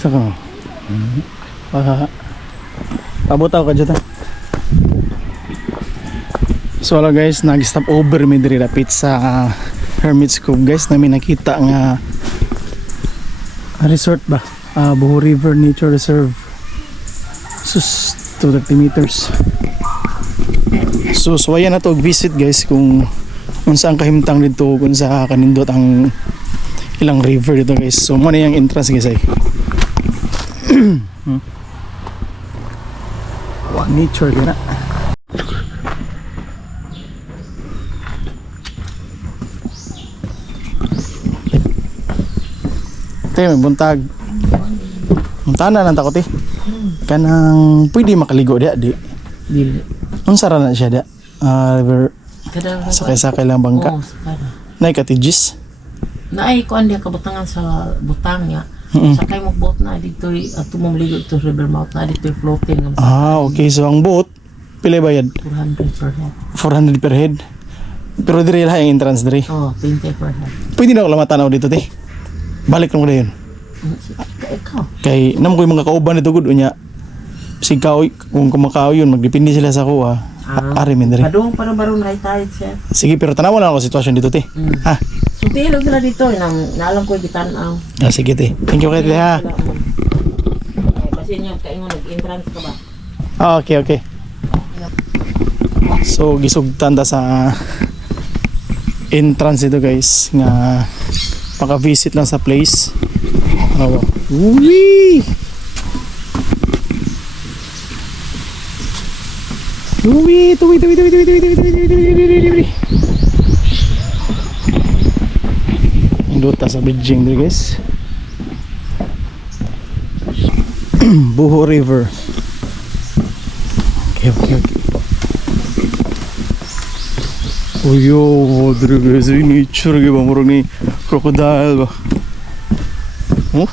Saka mo? Pabotaw ka dyan. So wala guys, nag-stop over mi diri rapit sa Hermit's Cove guys. Namin nakita nga resort ba? Boho River Nature Reserve. Sus, 230 meters. So ayan na to visit guys kung saan kahimtang dito, kung sa kanindot ang ilang river dito guys. So muna yung entrance guys ay. Wow, nature gana. May buntag. Muntana lang takot kanang pwede makaligo dia di. Dili. Unsa ra na siya dia? River sakay-sakay lang bangka. Nay cottages. Naay ko andi kabutangan sa butang niya. Sakay mo boat na dito at tumumligo ito river mouth na dito floating. Okay, so ang boat pila bayad? 400 per head. 400 per head. Pero dire lang ang entrance dire. 20 per head. Pwede na ako lamatan dito te. Balik lang ko dayon. Ikaw. Kay namo ko yung mga kauban dito gud unya. Sigaw kung kumakaw yun magdepende sila sa kuha. Ari men dire. Padung para baron na tayo siya. Sige, pero tanawan lang ako sitwasyon dito te. Ha. So tilog sila dito naalam ko gitanaw. Sige te. Thank you kay te ha. Kasi niyo kaingon nag-entrance ka ba? Okay. So gisugtan ta sa entrance dito guys nga maka-visit lang sa place. Uwi! Duta sa bridging dito guys. Boho River. Okay. Uyo, dito guys, ini nature ba murag ni crocodile ba? Oh?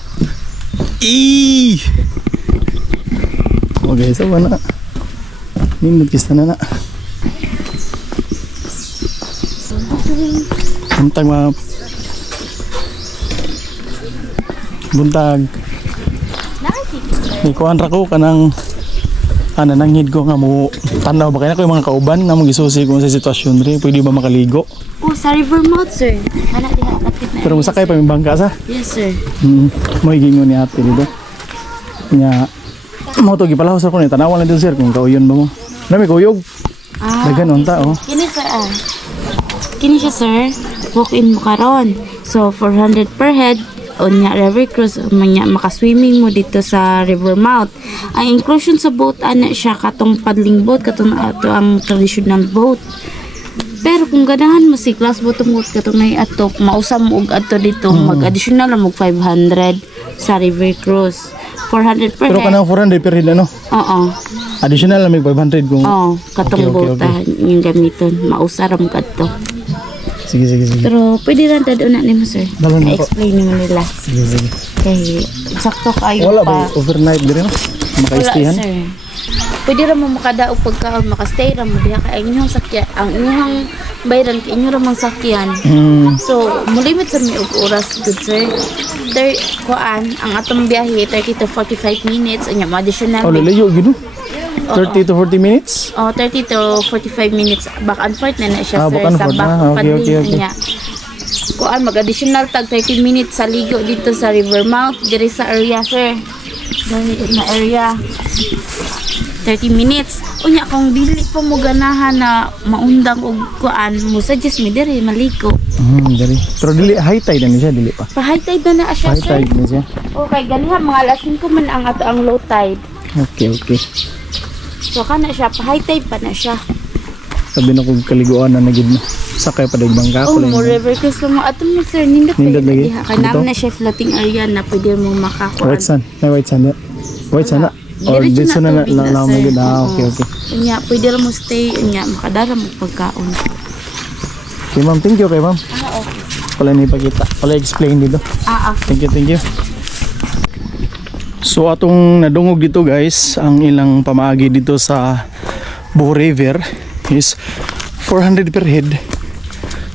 Okay, so na. Nindot kista na. Buntag mga buntag. Ikuan ra ko kanang nanangid ko nga mo tanaw ba kaya ko yung mga kauban na mong isusi kung sa sitwasyon rin pwede ba makaligo? Sa river mouth sir. Ana diha kapit na. Pero musakay pa yung bangka sa? Yes sir. Mo higingon ni ate dito. Nya mo to gipalaw sa ko ni tanawan lang din sir kung kauyon ba mo. Nami kuyog. Dagan unta oh. Kini sir Kini siya sir. Walk in mo karon. So 400 per head. Unya river cruise makaswimming mo dito sa river mouth. Ang inclusion sa boat ana siya katong paddling boat katong ato ang traditional boat. Pero kung ganahan mo si class bottom boat katong nay ato mausam mo og adto dito mag-additional mo 500 sa river cruise. 400 per Pero head. kanang 400 per head ano? Oo. Additional na may 500 kung katong botahan yung gamiton. Mausara mo kadto. Sige. Pero pwede lang tado na nimo sir. Dalo na po. Explain nimo nila. Sige. Kay sakto kayo Wala pa. ba overnight dire no? Wala Maka-stayhan? sir. Pwede ra mo makadaog pagkaon makastay ra mo diha kay inyong sakyan. Ang inyong bayran kay inyo ra mang sakyan. So, mulimit sa mi og oras good sir. Kuan ang atong biyahe 30 to 45 minutes unya mo additional. Lalayo gid 30 to 40 minutes? 30 to 45 minutes back and forth na siya sir back and sa forth back na. Okay. niya. Kuan mag-additional tag 30 minutes sa ligo dito sa river mouth diri sa area sir. Diri na area 30 minutes. Unya kung dili pa mo ganahan na maundang og kuan mo suggest mi diri maligo. Diri. Pero dili high tide na siya dili pa. Pa high tide na siya High sir. tide na siya. Okay, ganiha mga alas 5 man ang ato ang low tide. Okay. So kana siya pa high tide pa na siya. Sabi na kong kaliguan na nagid na. Sakay pa dahil bangka ko lang. Mo river cruise mo ato mo sir nindot Lagi? diha kanang na siya floating area na pwede mo makakuan. White sand. May white sand. White sand na. Or Diretso dito na tubig na, lang sir. nagid. Okay. Unya pwede ra mo stay unya makadara mo pagkaon. Okay ma'am, thank you kay ma'am. Okay. Wala ni pagkita. Wala explain dito. Okay. Thank you. So atong nadungog dito guys, ang ilang pamaagi dito sa Boho River is 400 per head.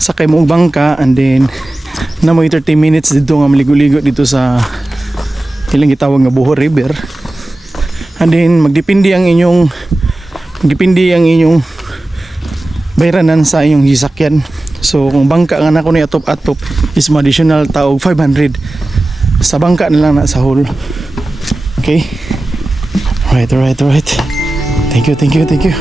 Sakay mo og bangka and then na mo 30 minutes dito nga maligo-ligo dito sa ilang gitawag nga Bohol River. And then magdepende ang inyong bayranan sa inyong sasakyan. So kung bangka nga nako ni atop-atop is mo additional taog 500 sa bangka na lang na sa hole. Okay? Right. Thank you.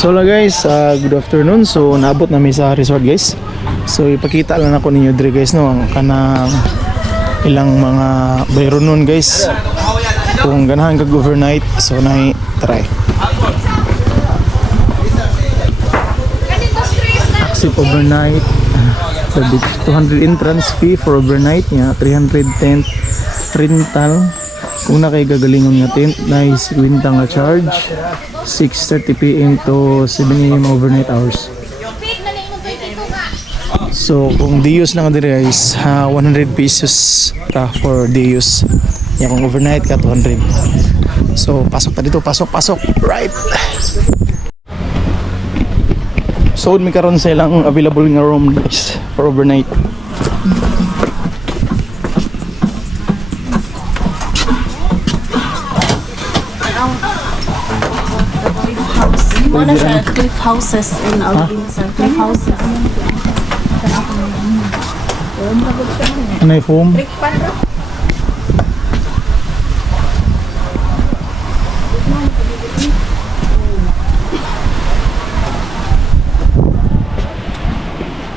So la guys, good afternoon. So naabot namin sa resort guys. So ipakita lang ako ninyo dire guys no ang kanang ilang mga bayron nun guys. Kung ganahan kag overnight, so na try. Accept overnight. 200 entrance fee for overnight nya 310 rental. Kung na kay gagalingon nga tent na is wintang nga charge 6:30 PM to 7 AM overnight hours. So kung Dios na ka dire is 100 pesos ta for Dios. Ya kung overnight ka 200. So pasok ta dito, pasok. Right. So mi karon sa ilang available nga room guys for overnight. Wala siya, cliff houses in Alvinson. Cliff houses. Ano yung foam?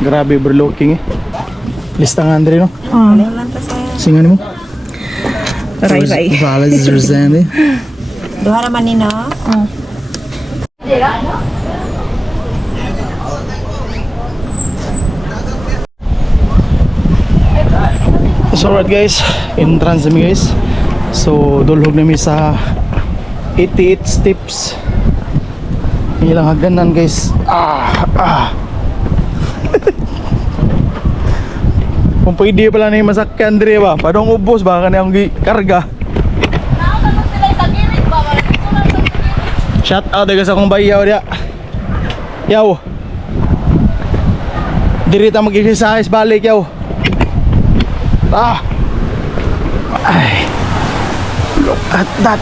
Grabe overlooking eh. Lista nga Andre no? Singan mo? Ray. Valas is Rosende. Duha naman ni na. So alright guys, entrance kami guys. So dulhog nami sa 88 steps. Ilang hagdanan guys. Kung pwede pala na yung masakyan dire ba, padong ubos ba kanang karga. Shout out guys akong bayaw dia. Yaw. Diri ta mag-exercise balik yaw. Ay. Look at that.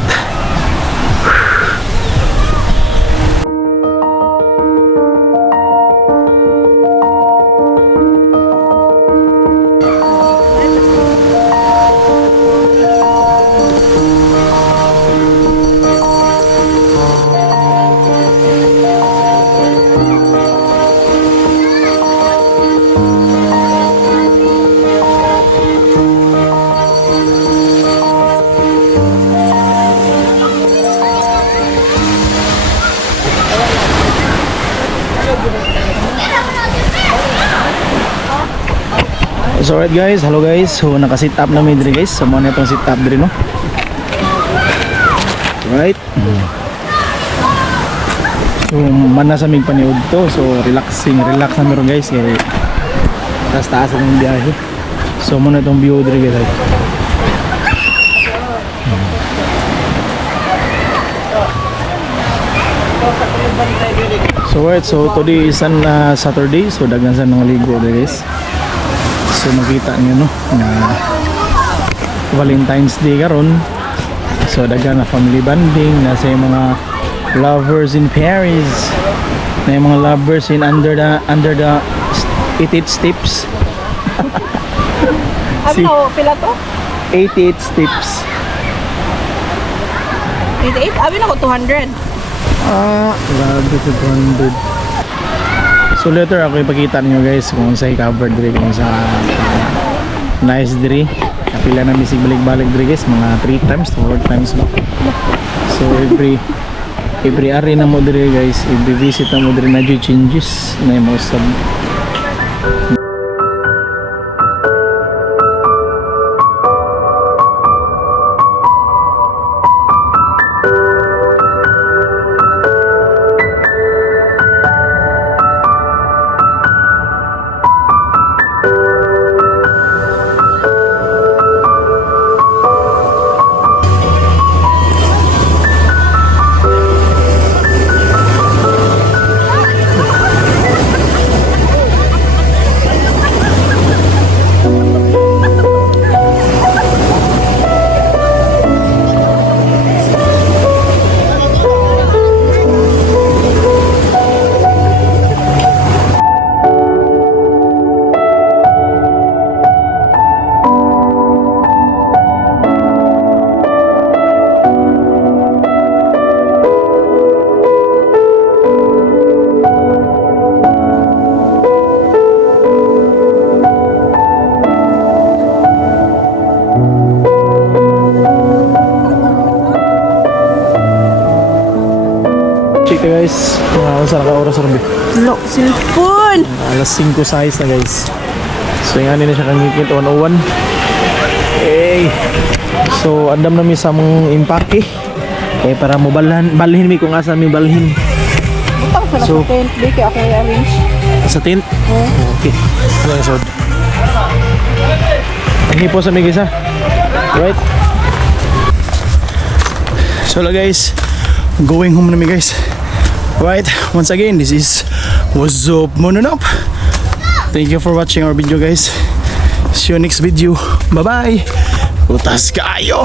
So alright guys, hello guys. So naka-sit up namin diri guys. So mo na itong sit up diri no. Right. So man na sa mig paniud to. So relax na meron guys kay taas ang biyahe. So mo na itong view diri guys. So alright, so today is an Saturday. So daghan sa mga ligo diri guys. So makita niyo no na Valentine's Day karon. So daghan na family bonding na sa mga lovers in Paris. Na yung mga lovers in under the 88 steps. Abi na pila to? 88 steps. 88. Abi na ko 200. Grabe sa 200. So later ako ipakita niyo guys kung sa i-cover diri kung sa nice diri. Kapila na misig balik-balik diri guys mga 3 times to 4 times ba. So every area na mo diri guys, every visit na mo diri na changes na mo sab. dito guys. Saan ka oras rin? Look, cellphone. Alas 5 size na guys. So yung ano na siya kangikit 101. Hey. So andam na mi sa mong impake. Eh para mo balhin mi kung asa mi balhin. Butang sa So- tent. Di kaya ako i-arrange. Sa tent? Okay. Ano yung sod? Ang hipo sa mi guys ha. Right? So guys, going home na mi guys. Right, once again, this is What's Up Mononop. Thank you for watching our video guys. See you next video. Bye bye. Utas kayo.